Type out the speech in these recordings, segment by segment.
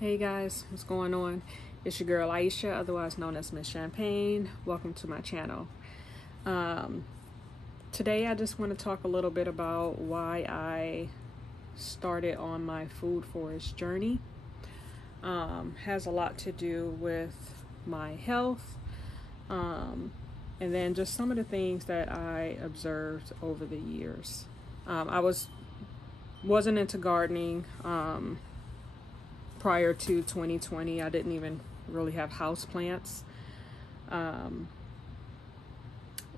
Hey guys, what's going on? It's your girl Aisha, otherwise known as Miss Champagne. Welcome to my channel. Today I just want to talk a little bit about why I started on my food forest journey. Has a lot to do with my health, and then just some of the things that I observed over the years. I wasn't into gardening. Prior to 2020, I didn't even really have house plants.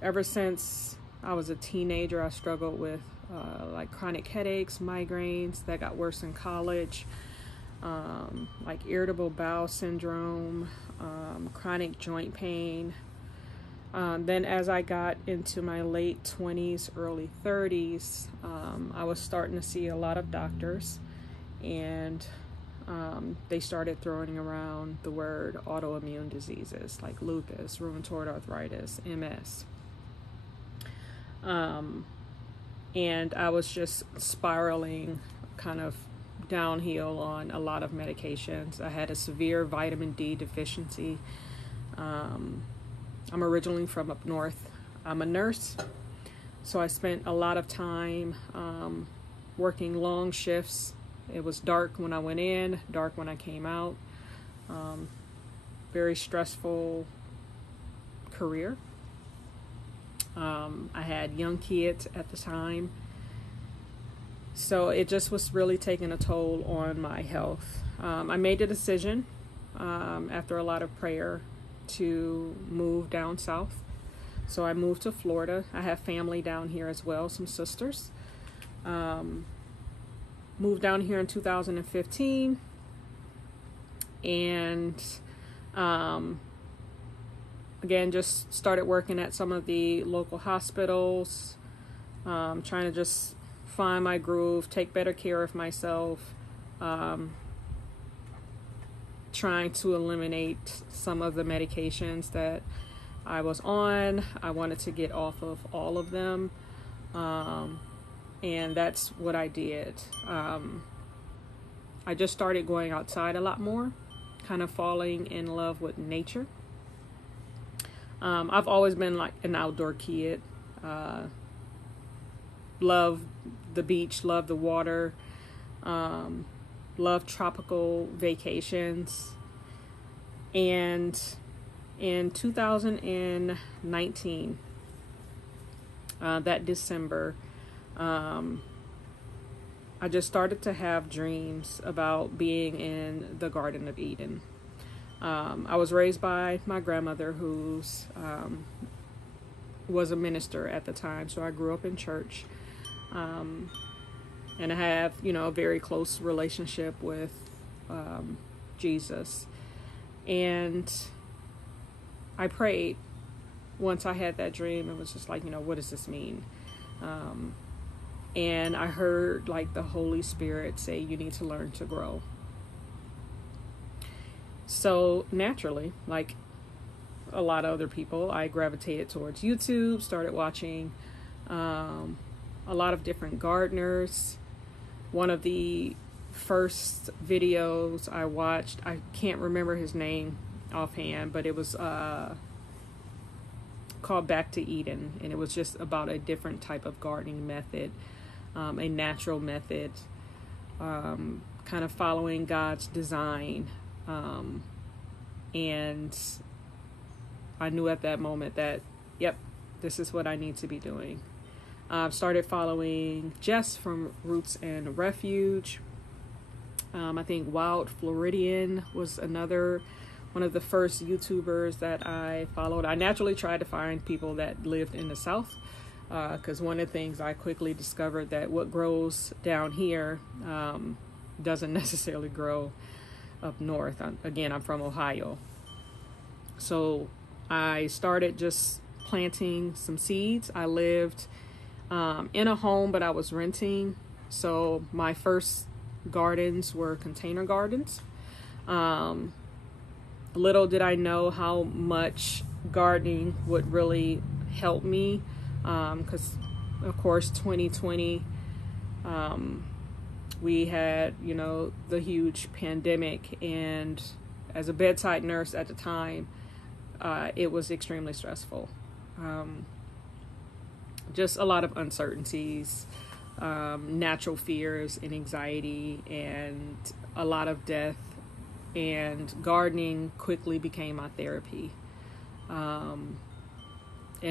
Ever since I was a teenager, I struggled with like chronic headaches, migraines that got worse in college, like irritable bowel syndrome, chronic joint pain. Then as I got into my late 20s, early 30s, I was starting to see a lot of doctors, and they started throwing around the word autoimmune diseases like lupus, rheumatoid arthritis, MS. And I was just spiraling kind of downhill on a lot of medications. I had a severe vitamin D deficiency. I'm originally from up north. I'm a nurse, so I spent a lot of time working long shifts. It was dark when I went in, dark when I came out. Very stressful career. I had young kids at the time. So it just was really taking a toll on my health. I made a decision after a lot of prayer to move down south. So I moved to Florida. I have family down here as well, some sisters. Moved down here in 2015, and again, just started working at some of the local hospitals, trying to just find my groove, take better care of myself, trying to eliminate some of the medications that I was on. I wanted to get off of all of them. And that's what I did. I just started going outside a lot more, kind of falling in love with nature. I've always been like an outdoor kid. Love the beach, love the water, love tropical vacations. And in 2019, that December, I just started to have dreams about being in the Garden of Eden. I was raised by my grandmother, who's was a minister at the time, so I grew up in church, and I have, a very close relationship with Jesus. And I prayed once I had that dream. It was just like, what does this mean? And I heard like the Holy Spirit say, you need to learn to grow. So naturally, like a lot of other people, I gravitated towards YouTube, started watching a lot of different gardeners. One of the first videos I watched, I can't remember his name offhand, but it was called Back to Eden, and it was just about a different type of gardening method, a natural method, kind of following God's design, and I knew at that moment that, yep, this is what I need to be doing. Started following Jess from Roots and Refuge. I think Wild Floridian was one of the first YouTubers that I followed. I naturally tried to find people that lived in the South, because one of the things I quickly discovered that what grows down here doesn't necessarily grow up north. Again, I'm from Ohio. So I started just planting some seeds. I lived in a home, but I was renting. So my first gardens were container gardens. Little did I know how much gardening would really help me, because of course 2020 We had, you know, the huge pandemic, and as a bedside nurse at the time, it was extremely stressful. Just a lot of uncertainties, natural fears and anxiety, and a lot of death. And gardening quickly became my therapy. And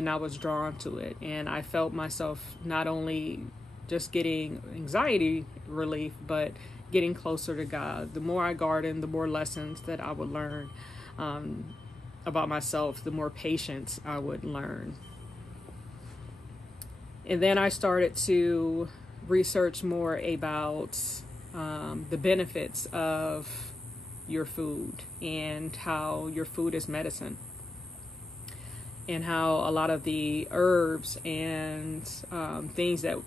I was drawn to it. And I felt myself not only just getting anxiety relief, but getting closer to God. The more I gardened, the more lessons that I would learn about myself, the more patience I would learn. And then I started to research more about the benefits of your food and how your food is medicine, and how a lot of the herbs and things that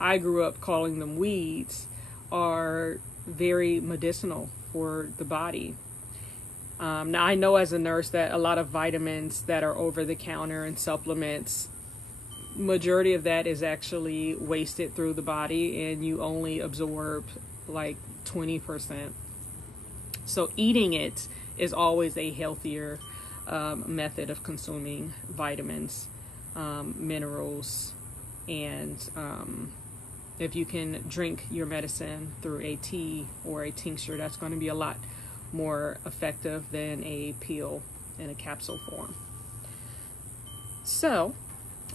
I grew up calling them weeds are very medicinal for the body. Now, I know as a nurse that a lot of vitamins that are over the counter and supplements, majority of that is actually wasted through the body, and you only absorb like 20%. So eating it is always a healthier method of consuming vitamins, minerals, and if you can drink your medicine through a tea or a tincture, that's going to be a lot more effective than a pill in a capsule form. So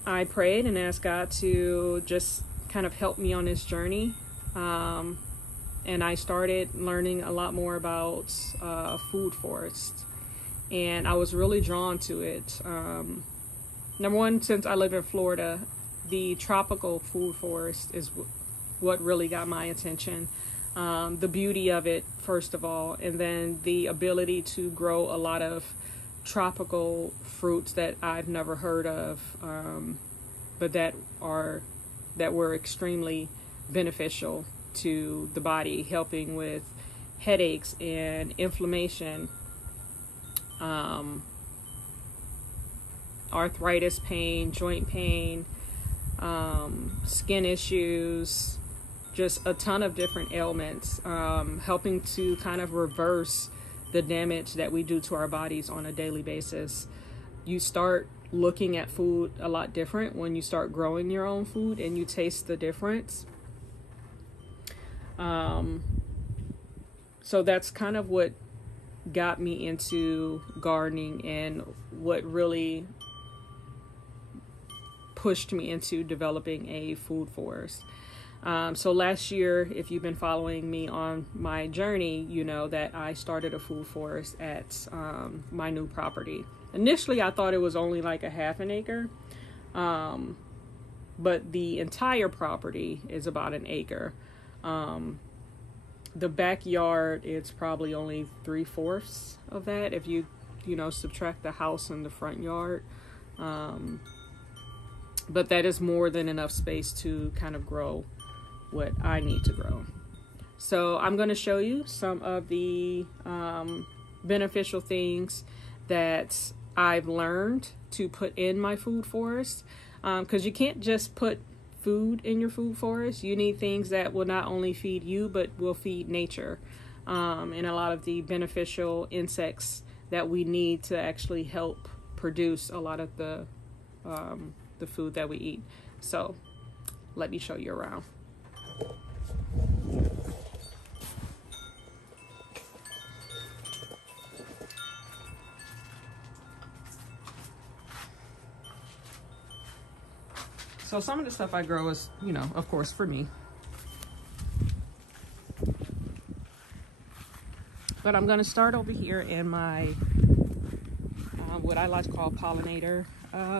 I prayed and asked God to just kind of help me on this journey. And I started learning a lot more about food forests. And I was really drawn to it. Number one, since I live in Florida, the tropical food forest is what really got my attention. The beauty of it, first of all, and then the ability to grow a lot of tropical fruits that I've never heard of, but that were extremely beneficial to the body, helping with headaches and inflammation, arthritis pain, joint pain, skin issues, just a ton of different ailments, helping to kind of reverse the damage that we do to our bodies on a daily basis. You start looking at food a lot different when you start growing your own food and you taste the difference. So that's kind of what got me into gardening and what really pushed me into developing a food forest. So last year, if you've been following me on my journey, you know that I started a food forest at my new property. Initially, I thought it was only like a half an acre, but the entire property is about an acre. The backyard, it's probably only 3/4 of that if you subtract the house and the front yard. But that is more than enough space to kind of grow what I need to grow. So I'm going to show you some of the beneficial things that I've learned to put in my food forest, because you can't just put food in your food forest. You need things that will not only feed you but will feed nature, and a lot of the beneficial insects that we need to actually help produce a lot of the food that we eat. So let me show you around. So some of the stuff I grow is, of course, for me. But I'm going to start over here in my, what I like to call pollinator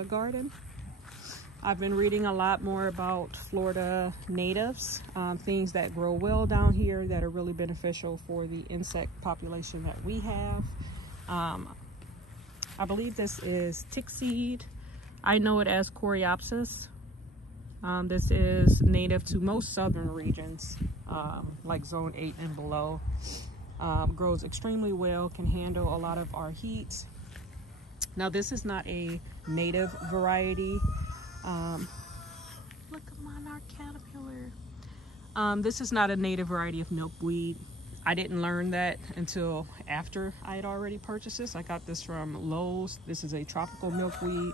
garden. I've been reading a lot more about Florida natives, things that grow well down here that are really beneficial for the insect population that we have. I believe this is tick seed. I know it as Coreopsis. This is native to most southern regions, like zone 8 and below. Grows extremely well, can handle a lot of our heat. Now this is not a native variety. Look, a monarch caterpillar. This is not a native variety of milkweed. I didn't learn that until after I had already purchased this. I got this from Lowe's. This is a tropical milkweed,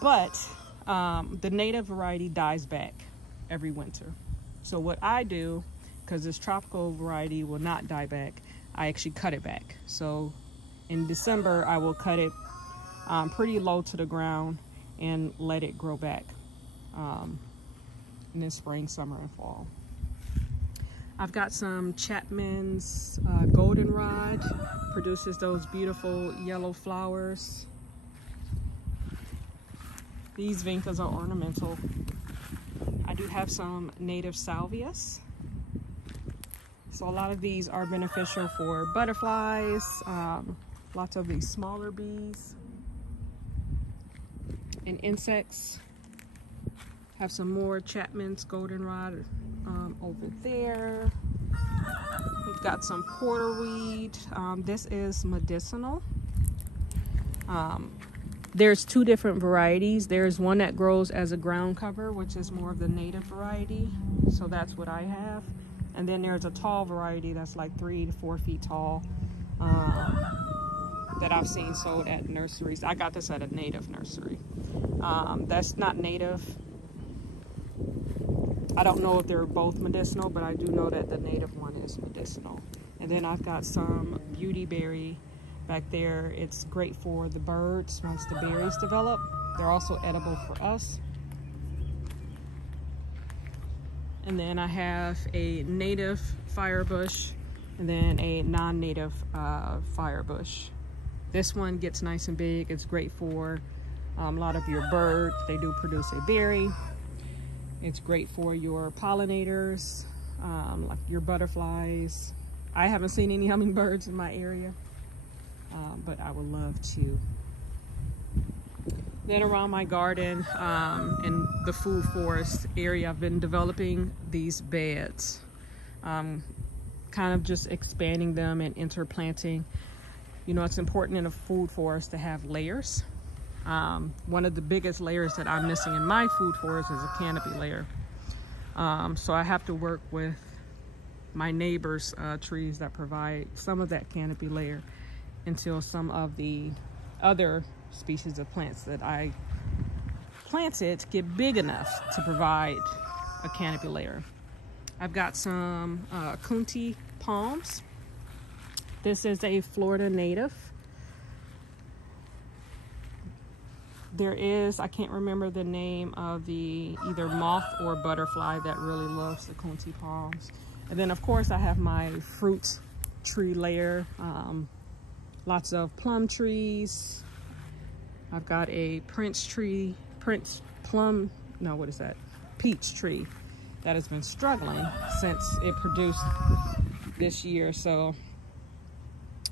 but the native variety dies back every winter. So what I do, because this tropical variety will not die back, I actually cut it back. So in December, I will cut it pretty low to the ground and let it grow back in the spring, summer, and fall. I've got some Chapman's goldenrod, produces those beautiful yellow flowers. These vincas are ornamental. I do have some native salvias. So a lot of these are beneficial for butterflies, lots of these smaller bees and insects. Have some more Chapman's goldenrod over there. We've got some porterweed. This is medicinal. There's two different varieties. There's one that grows as a ground cover, which is more of the native variety. So that's what I have. And then there's a tall variety that's like 3 to 4 feet tall that I've seen sold at nurseries. I got this at a native nursery. That's not native. I don't know if they're both medicinal, but I do know that the native one is medicinal. And then I've got some beautyberry back there. It's great for the birds once the berries develop. They're also edible for us. And then I have a native firebush and then a non-native firebush. This one gets nice and big. It's great for a lot of your birds. They do produce a berry. It's great for your pollinators, like your butterflies. I haven't seen any hummingbirds in my area, but I would love to. Then around my garden in the food forest area, I've been developing these beds, kind of just expanding them and interplanting. You know, it's important in a food forest to have layers. One of the biggest layers that I'm missing in my food forest is a canopy layer. So I have to work with my neighbor's trees that provide some of that canopy layer until some of the other species of plants that I planted get big enough to provide a canopy layer. I've got some Kunti palms. This is a Florida native. There is, I can't remember the name of the either moth or butterfly that really loves the Kunti palms. And then of course I have my fruit tree layer, lots of plum trees. I've got a peach tree that has been struggling since it produced this year. So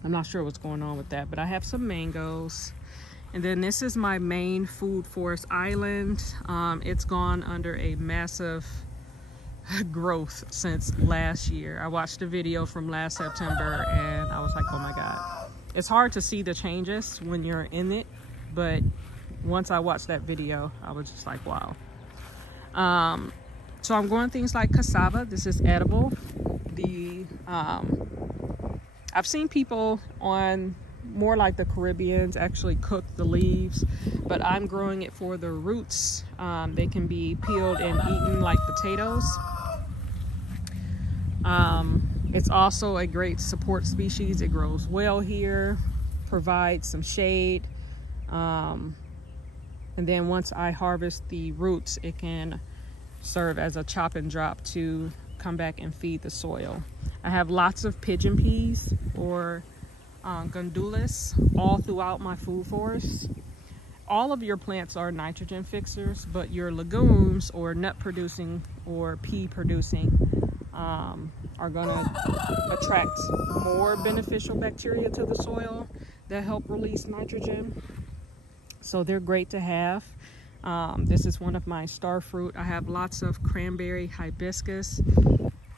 I'm not sure what's going on with that, but I have some mangoes. And then this is my main food forest island. It's gone under a massive growth since last year. I watched a video from last September and I was like, oh my God. It's hard to see the changes when you're in it, but once I watched that video, I was just like, wow. So I'm growing things like cassava. This is edible. I've seen people on more like the Caribbeans actually cook the leaves, but I'm growing it for the roots. They can be peeled and eaten like potatoes. It's also a great support species. It grows well here, provides some shade. And then once I harvest the roots, it can serve as a chop and drop to come back and feed the soil. I have lots of pigeon peas or gondolas all throughout my food forest. All of your plants are nitrogen fixers, but your legumes or nut producing or pea producing are going to attract more beneficial bacteria to the soil that help release nitrogen. So they're great to have. This is one of my star fruit. I have lots of cranberry, hibiscus.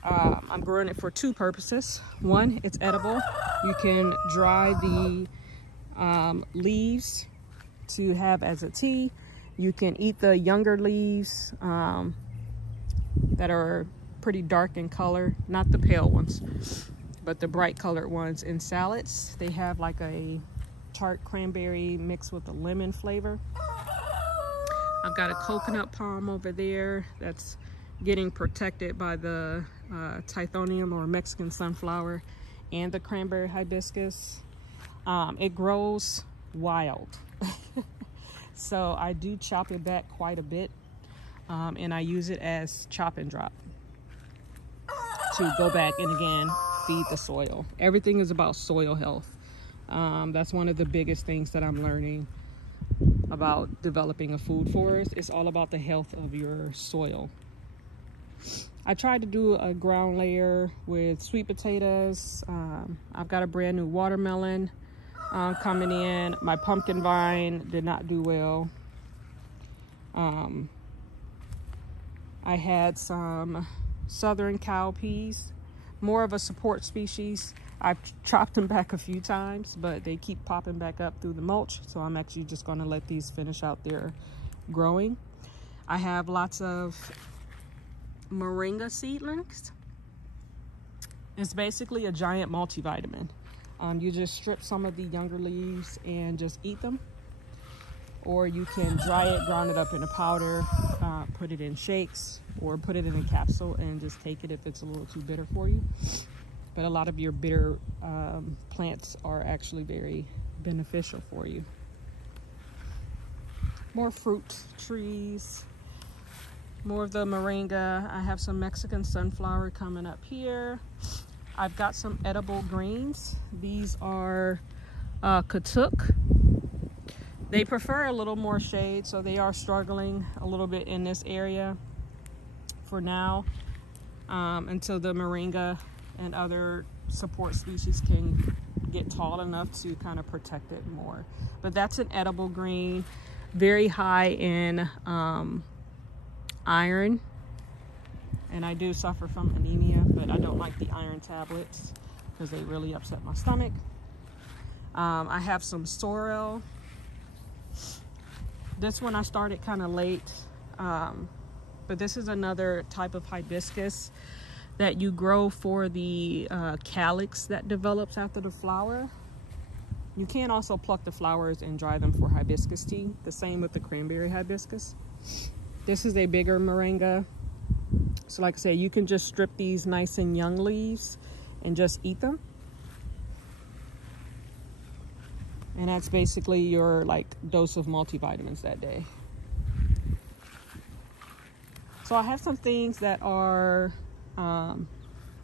I'm growing it for two purposes. One, it's edible. You can dry the leaves to have as a tea. You can eat the younger leaves that are pretty dark in color, not the pale ones, but the bright colored ones. In salads, they have like a tart cranberry mixed with a lemon flavor. I've got a coconut palm over there that's getting protected by the Tithonium or Mexican sunflower and the cranberry hibiscus. It grows wild. So I do chop it back quite a bit, and I use it as chop and drop to go back and again feed the soil. Everything is about soil health. That's one of the biggest things that I'm learning about developing a food forest. It's all about the health of your soil. I tried to do a ground layer with sweet potatoes. I've got a brand new watermelon coming in. My pumpkin vine did not do well. I had some southern cowpeas, more of a support species. I've chopped them back a few times, but they keep popping back up through the mulch, so I'm actually just going to let these finish out their growing. I have lots of moringa seedlings. It's basically a giant multivitamin. You just strip some of the younger leaves and just eat them, or you can dry it, ground it up in a powder, put it in shakes, or put it in a capsule and just take it if it's a little too bitter for you. But a lot of your bitter plants are actually very beneficial for you. More fruit trees, more of the moringa. I have some Mexican sunflower coming up here. I've got some edible greens. These are katuk. They prefer a little more shade, so they are struggling a little bit in this area for now, until the moringa and other support species can get tall enough to kind of protect it more. But that's an edible green, very high in iron, and I do suffer from anemia, but I don't like the iron tablets because they really upset my stomach. I have some sorrel. This one I started kind of late, but this is another type of hibiscus that you grow for the calyx that develops after the flower. You can also pluck the flowers and dry them for hibiscus tea. The same with the cranberry hibiscus. This is a bigger moringa. So like I said, you can just strip these nice and young leaves and just eat them. And that's basically your like dose of multivitamins that day. So I have some things that are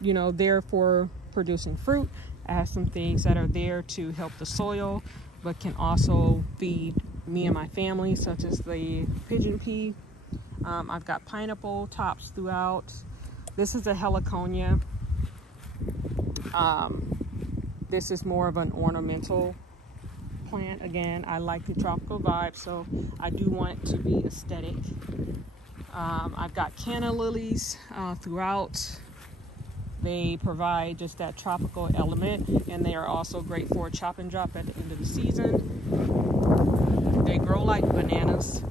you know, there for producing fruit. I have some things that are there to help the soil, but can also feed me and my family, such as the pigeon pea. I've got pineapple tops throughout. This is a heliconia. This is more of an ornamental plant. Again, I like the tropical vibe, so I do want it to be aesthetic. I've got canna lilies throughout. They provide just that tropical element, and they are also great for chop and drop at the end of the season. They grow like bananas.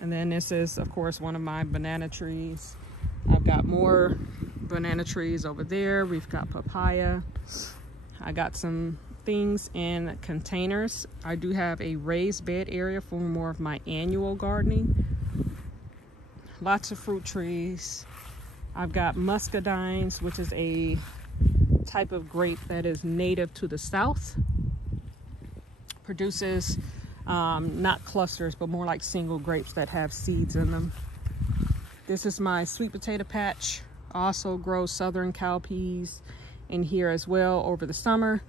And then this is, of course, one of my banana trees. I've got more banana trees over there. We've got papaya. I got some things in containers. I do have a raised bed area for more of my annual gardening. Lots of fruit trees. I've got muscadines, which is a type of grape that is native to the south. Produces not clusters, but more like single grapes that have seeds in them. This is my sweet potato patch. Also grows southern cowpeas in here as well over the summer.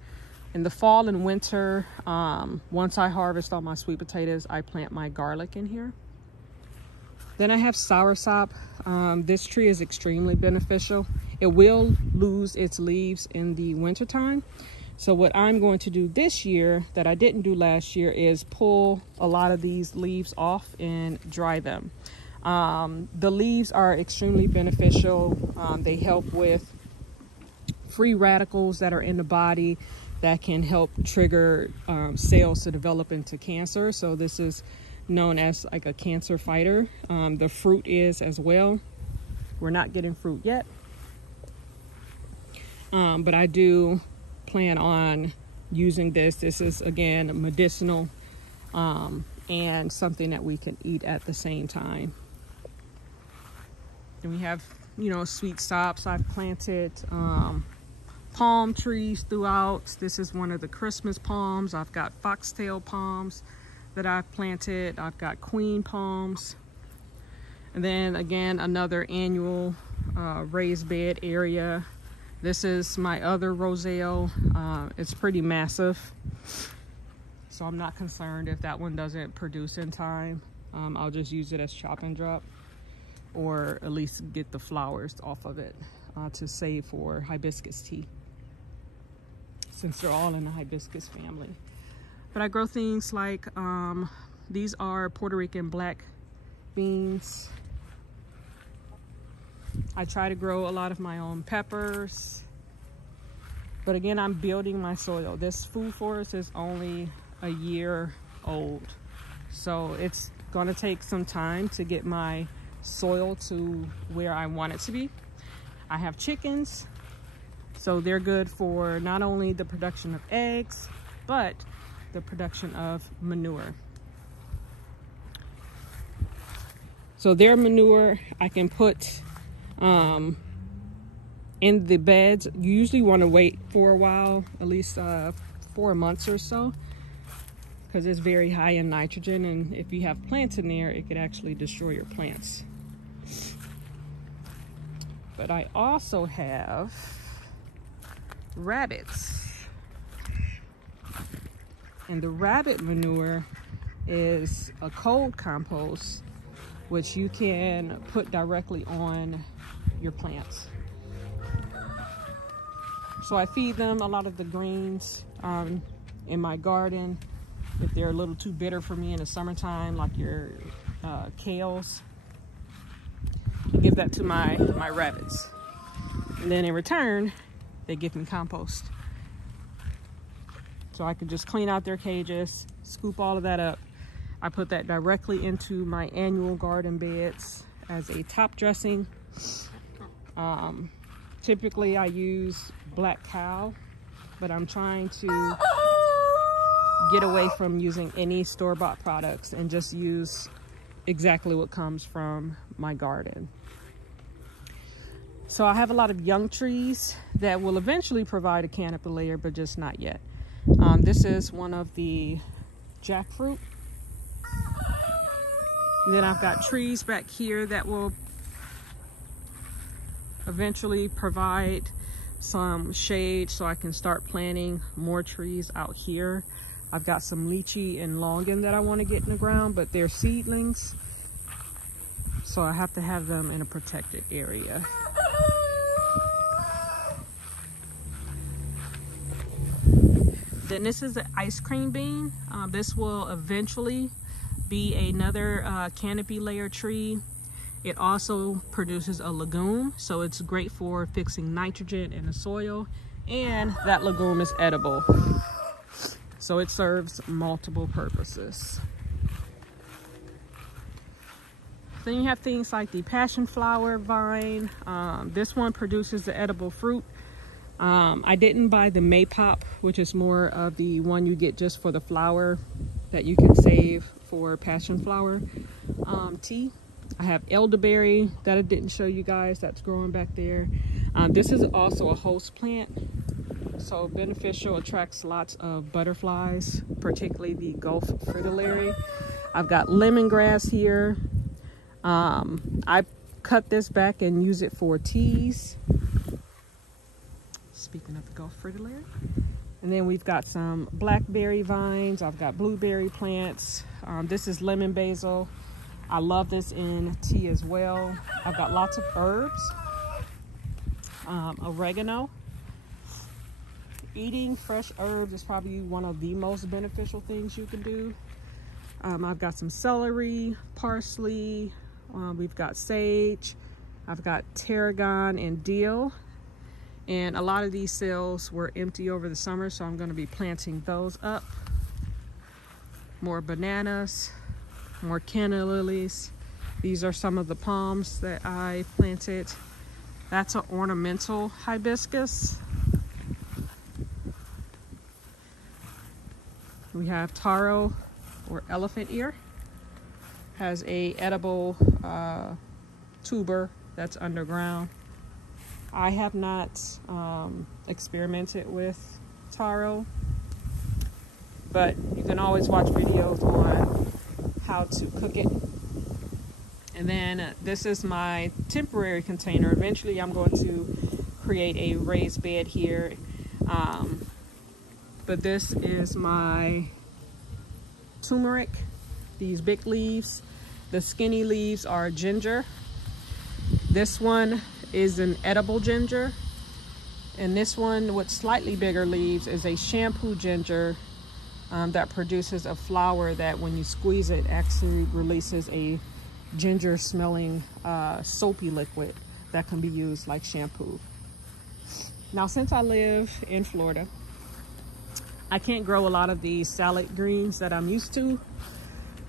In the fall and winter, once I harvest all my sweet potatoes, I plant my garlic in here. Then I have soursop. This tree is extremely beneficial. It will lose its leaves in the wintertime. So what I'm going to do this year that I didn't do last year is pull a lot of these leaves off and dry them. The leaves are extremely beneficial. They help with free radicals that are in the body that can help trigger cells to develop into cancer. So this is known as like a cancer fighter. The fruit is as well. We're not getting fruit yet. But I do plan on using this. This is, again, medicinal, and something that we can eat at the same time. And we have, you know, sweet stops. I've planted palm trees throughout. This is one of the Christmas palms. I've got foxtail palms that I've planted. I've got queen palms. And then again, another annual raised bed area. This is my other roselle. It's pretty massive, so I'm not concerned if that one doesn't produce in time. I'll just use it as chop and drop, or at least get the flowers off of it to save for hibiscus tea, since they're all in the hibiscus family. But I grow things like, these are Puerto Rican black beans. I try to grow a lot of my own peppers. But again, I'm building my soil. This food forest is only a year old, so it's gonna take some time to get my soil to where I want it to be. I have chickens, so they're good for not only the production of eggs, but the production of manure. So their manure I can put in the beds. You usually want to wait for a while, at least 4 months or so, because it's very high in nitrogen, and if you have plants in there, it could actually destroy your plants. But I also have rabbits, and the rabbit manure is a cold compost, which you can put directly on your plants. So I feed them a lot of the greens in my garden. If they're a little too bitter for me in the summertime, like your kales, I give that to my rabbits. And then in return, they give me compost. So I can just clean out their cages, scoop all of that up. I put that directly into my annual garden beds as a top dressing. Typically I use black cow, but I'm trying to get away from using any store-bought products and just use exactly what comes from my garden. So I have a lot of young trees that will eventually provide a canopy layer, but just not yet. This is one of the jackfruit. And then I've got trees back here that will eventually provide some shade, so I can start planting more trees out here. I've got some lychee and longan that I want to get in the ground, but they're seedlings, so I have to have them in a protected area. Then this is the ice cream bean. This will eventually be another canopy layer tree. It also produces a legume, so it's great for fixing nitrogen in the soil, and that legume is edible, so it serves multiple purposes. Then you have things like the passion flower vine. This one produces the edible fruit. I didn't buy the maypop, which is more of the one you get just for the flower that you can save for passion flower tea. I have elderberry that I didn't show you guys, that's growing back there. This is also a host plant, so beneficial, attracts lots of butterflies, particularly the Gulf fritillary. I've got lemongrass here. I cut this back and use it for teas. Speaking of the Gulf fritillary. And then we've got some blackberry vines. I've got blueberry plants. This is lemon basil. I love this in tea as well. I've got lots of herbs. Oregano. Eating fresh herbs is probably one of the most beneficial things you can do. I've got some celery, parsley. We've got sage. I've got tarragon and dill. And a lot of these cells were empty over the summer, so I'm going to be planting those up. More bananas, more canna lilies, These are some of the palms that I planted. That's an ornamental hibiscus. We have taro or elephant ear. Has a edible tuber that's underground. I have not experimented with taro, but you can always watch videos on how to cook it. And then this is my temporary container. Eventually I'm going to create a raised bed here. But this is my turmeric, these big leaves. The skinny leaves are ginger. This one is an edible ginger. And this one with slightly bigger leaves is a shampoo ginger that produces a flower that when you squeeze it actually releases a ginger smelling soapy liquid that can be used like shampoo. Now, since I live in Florida, I can't grow a lot of these salad greens that I'm used to,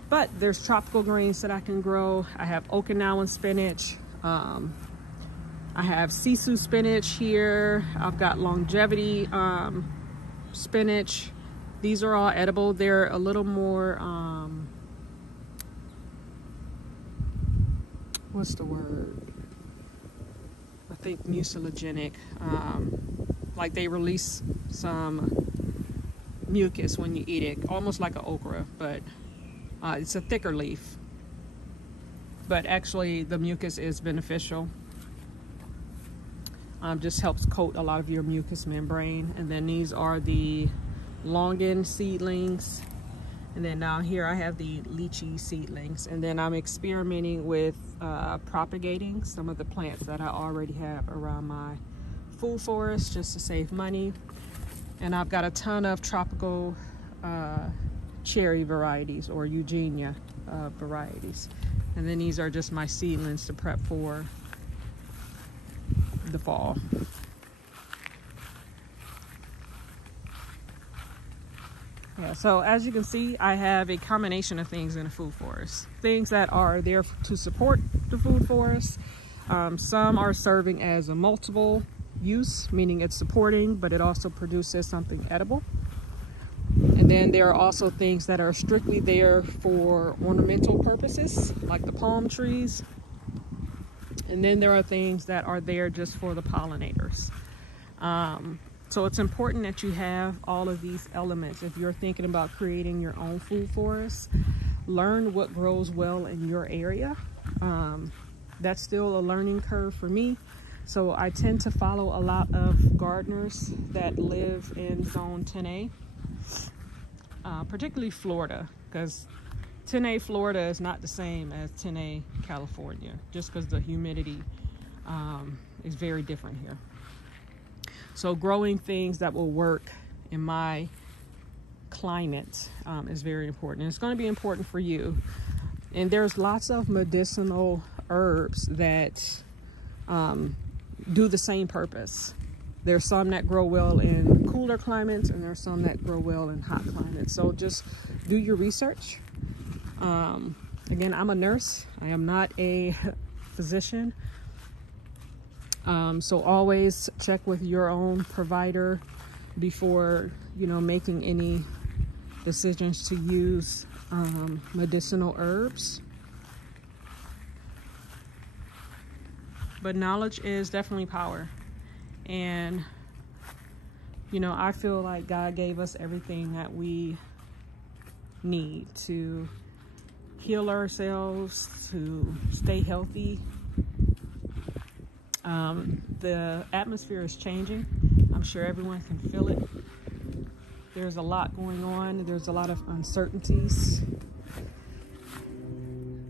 but there's tropical greens that I can grow. I have Okinawan spinach. I have sisu spinach here. I've got longevity spinach. These are all edible. They're a little more, what's the word? I think mucilagenic. Like they release some mucus when you eat it, almost like an okra, but it's a thicker leaf. But actually the mucus is beneficial. Just helps coat a lot of your mucous membrane. And then these are the longan seedlings. And then down here I have the lychee seedlings. And then I'm experimenting with propagating some of the plants that I already have around my food forest just to save money. And I've got a ton of tropical cherry varieties or Eugenia varieties. And then these are just my seedlings to prep for the fall. Yeah, so as you can see, I have a combination of things in the food forest. Things that are there to support the food forest. Some are serving as a multiple use, meaning it's supporting, but it also produces something edible. And then there are also things that are strictly there for ornamental purposes, like the palm trees. And then there are things that are there just for the pollinators. So it's important that you have all of these elements. If you're thinking about creating your own food forest, learn what grows well in your area. That's still a learning curve for me. So I tend to follow a lot of gardeners that live in zone 10A, particularly Florida, because 10A Florida is not the same as 10A California, just because the humidity is very different here. So growing things that will work in my climate is very important. And it's going to be important for you. And there's lots of medicinal herbs that do the same purpose. There's some that grow well in cooler climates, and there's some that grow well in hot climates. So just do your research. Again, I'm a nurse. I am not a physician. So always check with your own provider before, making any decisions to use medicinal herbs. But knowledge is definitely power. And, I feel like God gave us everything that we need to heal ourselves, to stay healthy. The atmosphere is changing. I'm sure everyone can feel it. There's a lot going on. There's a lot of uncertainties.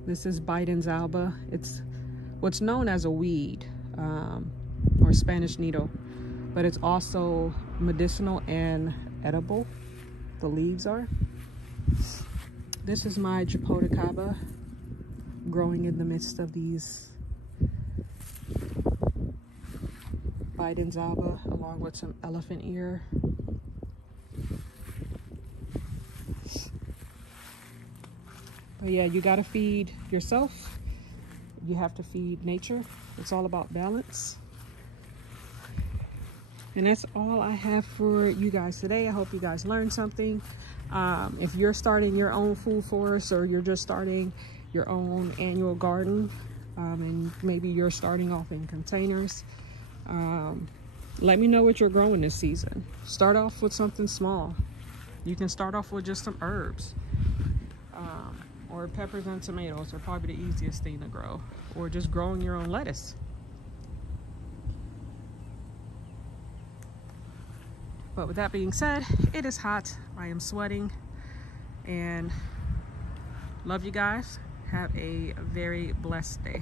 This is Biden's alba. It's what's known as a weed, or Spanish needle, but it's also medicinal and edible. The leaves are. This is my cassaba growing in the midst of these Biden's alba, along with some elephant ear. But yeah, you gotta feed yourself, You have to feed nature. It's all about balance. And that's all I have for you guys today. I hope you guys learned something. If you're starting your own food forest, or you're just starting your own annual garden, and maybe you're starting off in containers, let me know what you're growing this season. Start off with something small. You can start off with just some herbs, or peppers and tomatoes are probably the easiest thing to grow, or just growing your own lettuce. But with that being said, it is hot. I am sweating, and love you guys. Have a very blessed day.